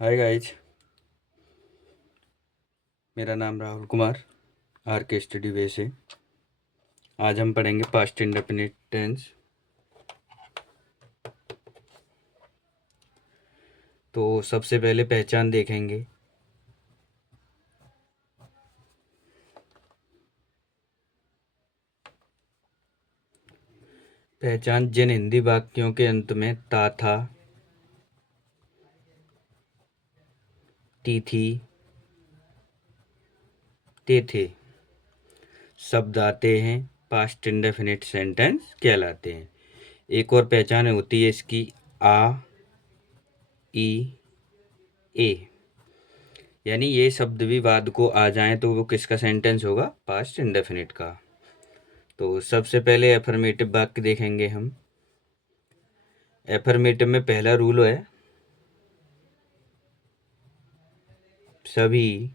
Hi guys. मेरा नाम Rahul Kumar are के स्टडी वे से। आज हम पढ़ेंगे पास्ट इंडेफिनिट टेंस। तो सबसे पहले पहचान देखेंगे। पहचान जिन हिंदी वाक्यों के अंत में ता था, ती थी, ते थे शब्द आते हैं पास्ट इंडेफिनिट सेंटेंस कहलाते हैं। एक और पहचान होती है इसकी आ, ई, ए, यानी ये शब्द भी बाद को आ जाएं तो वो किसका सेंटेंस होगा? पास्ट इंडेफिनिट का। तो सबसे पहले एफर्मेटिव वाक्य देखेंगे हम। एफर्मेटिव में पहला रूल है सभी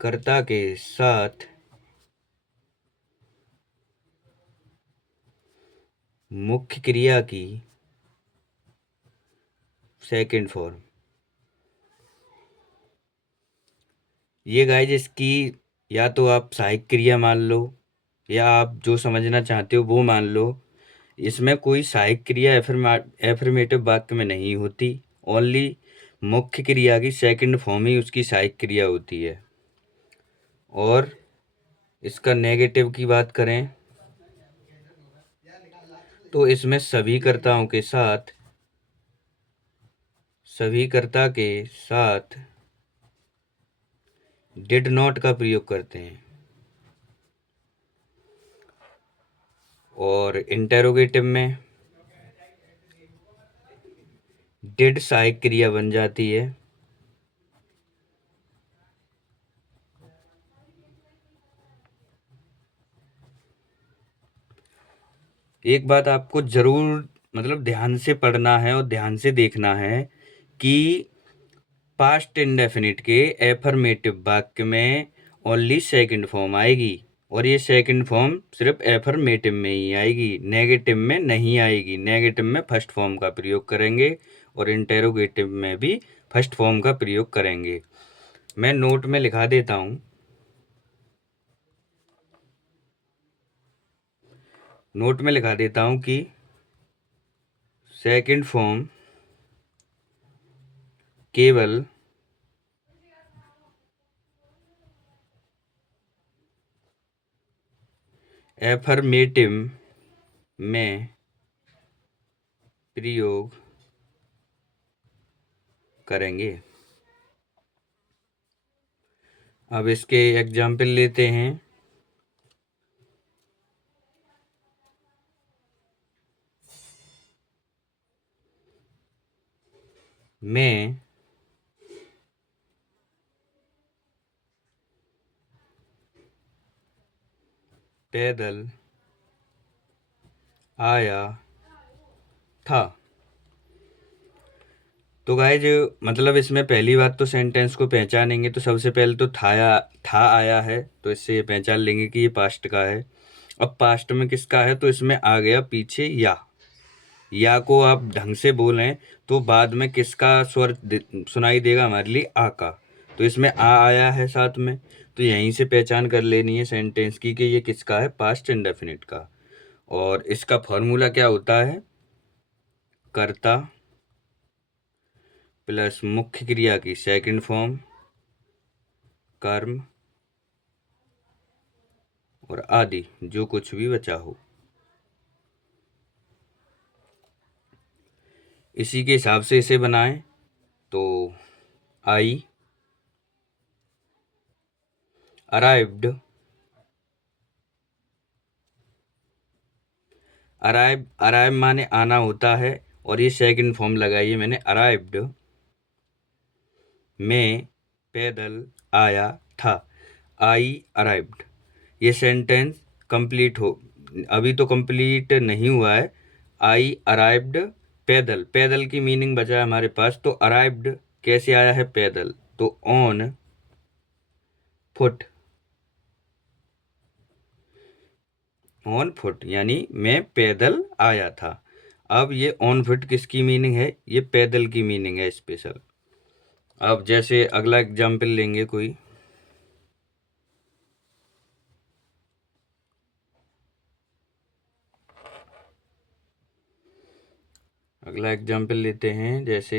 कर्ता के साथ मुख्य क्रिया की सेकंड फॉर्म। ये गाइज इसकी या तो आप सहायक क्रिया मान लो या आप जो समझना चाहते हो वो मान लो। इसमें कोई सहायक क्रिया एफर्मेटिव वाक्य में नहीं होती। ओनली मुख्य क्रिया की सेकंड फॉर्म ही उसकी सहायक क्रिया होती है। और इसका नेगेटिव की बात करें तो इसमें सभी कर्ता के साथ डिड नॉट का प्रयोग करते हैं। और इंटेरोगेटिव में डिड सहायक क्रिया बन जाती है। एक बात आपको जरूर ध्यान से पढ़ना है और ध्यान से देखना है कि पास्ट इंडेफिनिट के एफर्मेटिव वाक्य में ओनली सेकंड फॉर्म आएगी और ये सेकंड फॉर्म सिर्फ एफर्मेटिव में ही आएगी, नेगेटिव में नहीं आएगी। नेगेटिव में फर्स्ट फॉर्म का प्रयोग करेंगे और इंटेरोगेटिव में भी फर्स्ट फॉर्म का प्रयोग करेंगे। मैं नोट में लिखा देता हूँ। कि सेकंड फॉर्म केवल एफर्मेटिव में प्रयोग करेंगे। अब इसके एग्जाम्पल लेते हैं। मैं पैदल आया था। तो गाइज इसमें पहली बात तो सेंटेंस को पहचानेंगे तो सबसे पहले तो था आया है, तो इससे ये पहचान लेंगे कि ये पास्ट का है। अब पास्ट में किसका है तो इसमें आ गया पीछे या को आप ढंग से बोलें तो बाद में किसका स्वर सुनाई देगा हमारे लिए? आ का। तो इसमें आ आया है साथ में, तो यहीं से पहचान कर लेनी है सेंटेंस की कि ये किसका है? पास्ट इंडेफिनिट का। और इसका फॉर्मूला क्या होता है? कर्ता प्लस मुख्य क्रिया की सेकंड फॉर्म कर्म और आदि जो कुछ भी बचा हो। इसी के हिसाब से इसे बनाएं तो आई अराइव्ड। अराइव माने आना होता है और ये सेकंड फॉर्म लगाइए मैंने अराइव्ड। मैं पैदल आया था। आई अराइव्ड। ये सेंटेंस कंप्लीट हो, अभी तो कंप्लीट नहीं हुआ है। आई अराइव्ड पैदल, पैदल की मीनिंग बचा है हमारे पास, तो अराइव्ड कैसे आया है? पैदल, तो ऑन फुट। ऑन फुट यानी मैं पैदल आया था। अब ये ऑन फुट किसकी मीनिंग है? ये पैदल की मीनिंग है स्पेशल। अब जैसे अगला एग्जाम्पल लेंगे कोई, अगला एग्जाम्पल लेते हैं जैसे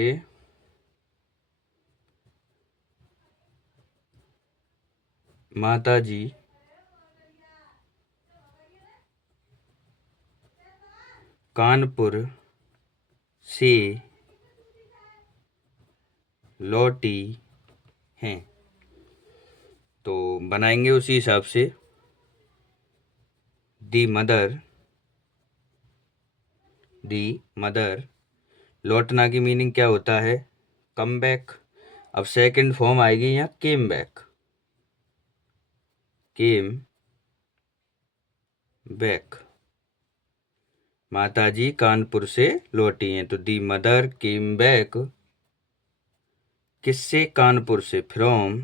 माता जी कानपुर से लौटी हैं। तो बनाएंगे उसी हिसाब से। दी मदर लौटना की मीनिंग क्या होता है? Come back. अब सेकंड फॉर्म आएगी यहाँ केम बैक। माताजी कानपुर से लौटी हैं, तो दी मदर केम बैक किससे? कानपुर से। फ्रॉम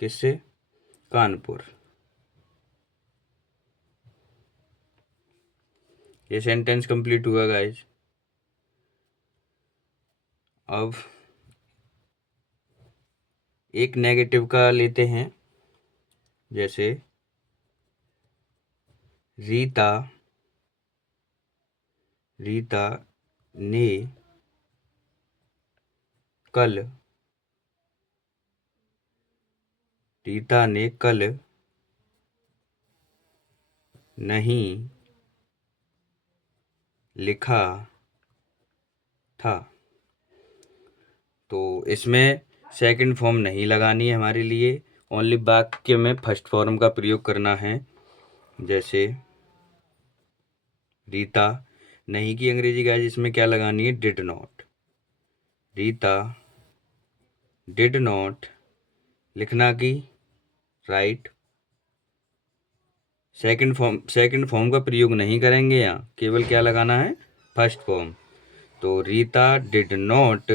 किससे? कानपुर। ये सेंटेंस कंप्लीट हुआ गाइज। अब एक नेगेटिव का लेते हैं, जैसे रीता ने कल नहीं लिखा था। तो इसमें सेकंड फॉर्म नहीं लगानी है हमारे लिए, ओनली वाक्य में फर्स्ट फॉर्म का प्रयोग करना है। जैसे रीता नहीं की अंग्रेजी गाइस इसमें क्या लगानी है? Did not. Rita did not लिखना की राइट। सेकंड फॉर्म का प्रयोग नहीं करेंगे, यहाँ केवल क्या लगाना है? First form. तो रीता डिड नॉट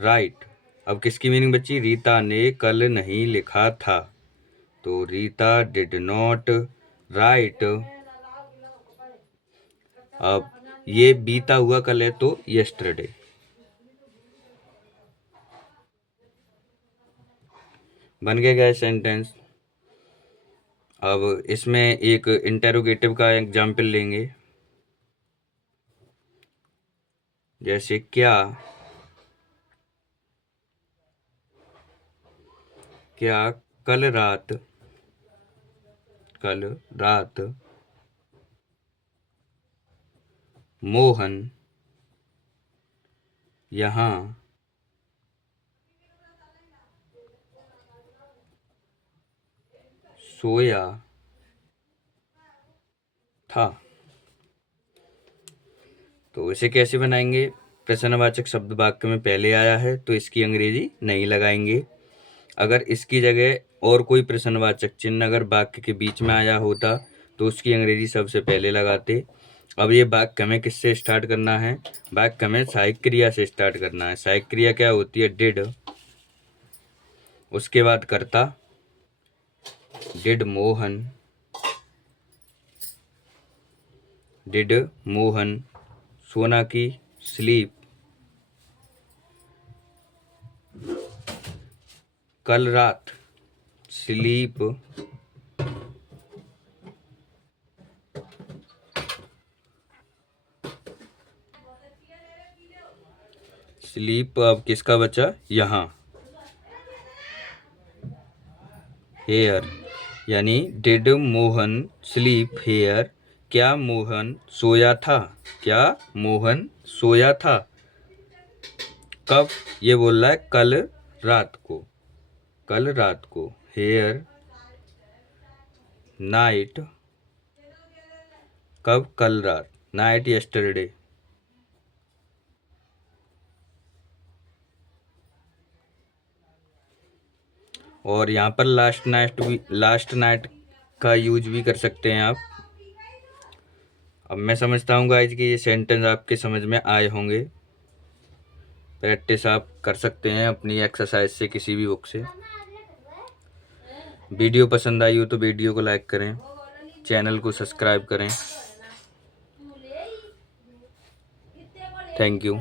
राइट। अब किसकी मीनिंग बची? रीता ने कल नहीं लिखा था। तो रीता डिड नॉट राइट। अब ये बीता हुआ कल है तो यस्टरडे। बन गया सेंटेंस। अब इसमें एक इंटेरोगेटिव का एग्जाम्पल लेंगे, जैसे क्या कल रात मोहन यहाँ सोया था। तो इसे कैसे बनाएंगे? प्रश्नवाचक शब्द वाक्य में पहले आया है तो इसकी अंग्रेजी नहीं लगाएंगे। अगर इसकी जगह और कोई प्रश्नवाचक चिन्ह अगर वाक्य के बीच में आया होता तो उसकी अंग्रेजी सबसे पहले लगाते। अब ये वाक्य हमें किससे स्टार्ट करना है? वाक्य हमें सहायक क्रिया से स्टार्ट करना है। सहायक क्रिया क्या होती है? डिड, उसके बाद कर्ता डिड मोहन सोना की स्लीप, कल रात स्लीप अब किसका बचा? यहाँ हेयर, यानी डिड मोहन स्लीप हेयर। क्या मोहन सोया था? कब? ये बोल रहा है कल रात को। हेयर नाइट, कब? कल रात। Night yesterday. और यहाँ पर लास्ट नाइट का यूज भी कर सकते हैं आप। अब मैं समझता हूँ गाइज कि ये सेंटेंस आपके समझ में आए होंगे। प्रैक्टिस आप कर सकते हैं अपनी एक्सरसाइज से, किसी भी बुक से। वीडियो पसंद आई हो तो वीडियो को लाइक करें। चैनल को सब्सक्राइब करें। Thank you.